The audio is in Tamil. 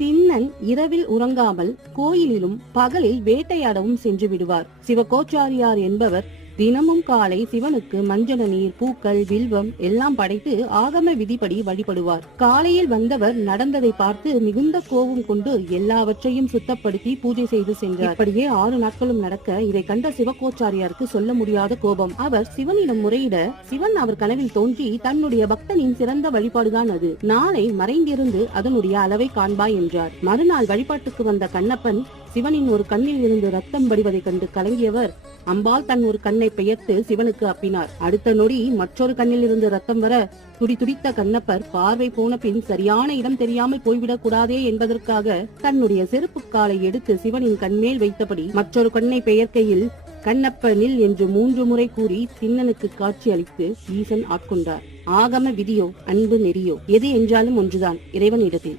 திண்ணன் இரவில் உறங்காமல் கோயிலிலும் பகலில் வேட்டையாடவும் சென்று விடுவார். சிவகோச்சாரியார் என்பவர் தினமும் காலை சிவனுக்கு மஞ்சள் நீர், பூக்கள், வில்வம் எல்லாம் படைத்து ஆகம விதிப்படி வழிபடுவார். காலையில் வந்தவர் நடந்ததை பார்த்து மிகுந்த கோபம் கொண்டு எல்லாவற்றையும் சுத்தப்படுத்தி பூஜை செய்து சென்றார். இப்படியே 6 நாட்களும் நடக்க இதை கண்ட சிவகோச்சாரியாருக்கு சொல்ல முடியாத கோபம். அவர் சிவனிடம் முறையிட சிவன் அவர் கனவில் தோன்றி தன்னுடைய பக்தனின் சிறந்த வழிபாடுதான் அது, நாளை மறைந்திருந்து அதனுடைய அளவை காண்பாய் என்றார். மறுநாள் வழிபாட்டுக்கு வந்த கண்ணப்பன் சிவனின் ஒரு கண்ணில் இருந்து ரத்தம் வடிவதை கண்டு கலங்கியவர் அம்பாள் தன் ஒரு கண்ணை பெயர்த்து சிவனுக்கு அப்பினார். அடுத்த நொடி மற்றொரு கண்ணில் இருந்து ரத்தம் வர துடித்த கண்ணப்பர் பார்வை போன பின் சரியான இடம் தெரியாமல் போய்விடக் கூடாதே என்பதற்காக தன்னுடைய செருப்பு காலை எடுத்து சிவனின் கண்மேல் வைத்தபடி மற்றொரு கண்ணை பெயர்க்கையில் கண்ணப்பனில் என்று 3 முறை கூறி திண்ணனுக்கு காட்சி அளித்து ஈசன் ஆட்கொண்டார். ஆகம விதியோ அன்பு நெறியோ எது என்றாலும் ஒன்றுதான் இறைவனிடத்தில்.